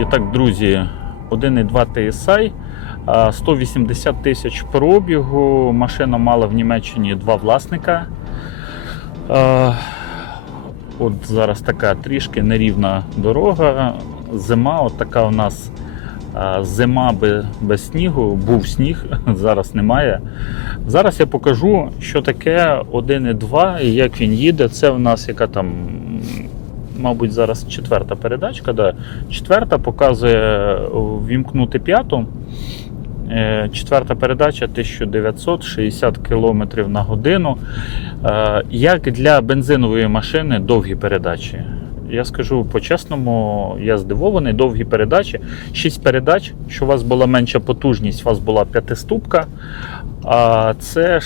І так, друзі, 1,2 TSI, 180 тисяч пробігу. Машина мала в Німеччині два власника. От зараз така трішки нерівна дорога. Зима, от така у нас зима без, снігу, був сніг, зараз немає. Зараз я покажу, що таке 1,2 і як він їде. Це в нас яка там, мабуть, зараз четверта передачка. Да. Четверта показує вімкнути п'яту. Е, Четверта передача 1960 км на годину. Е, Як для бензинової машини довгі передачі. Я скажу по-чесному, я здивований, довгі передачі. 6 передач, що у вас була менша потужність, у вас була п'ятиступка, а це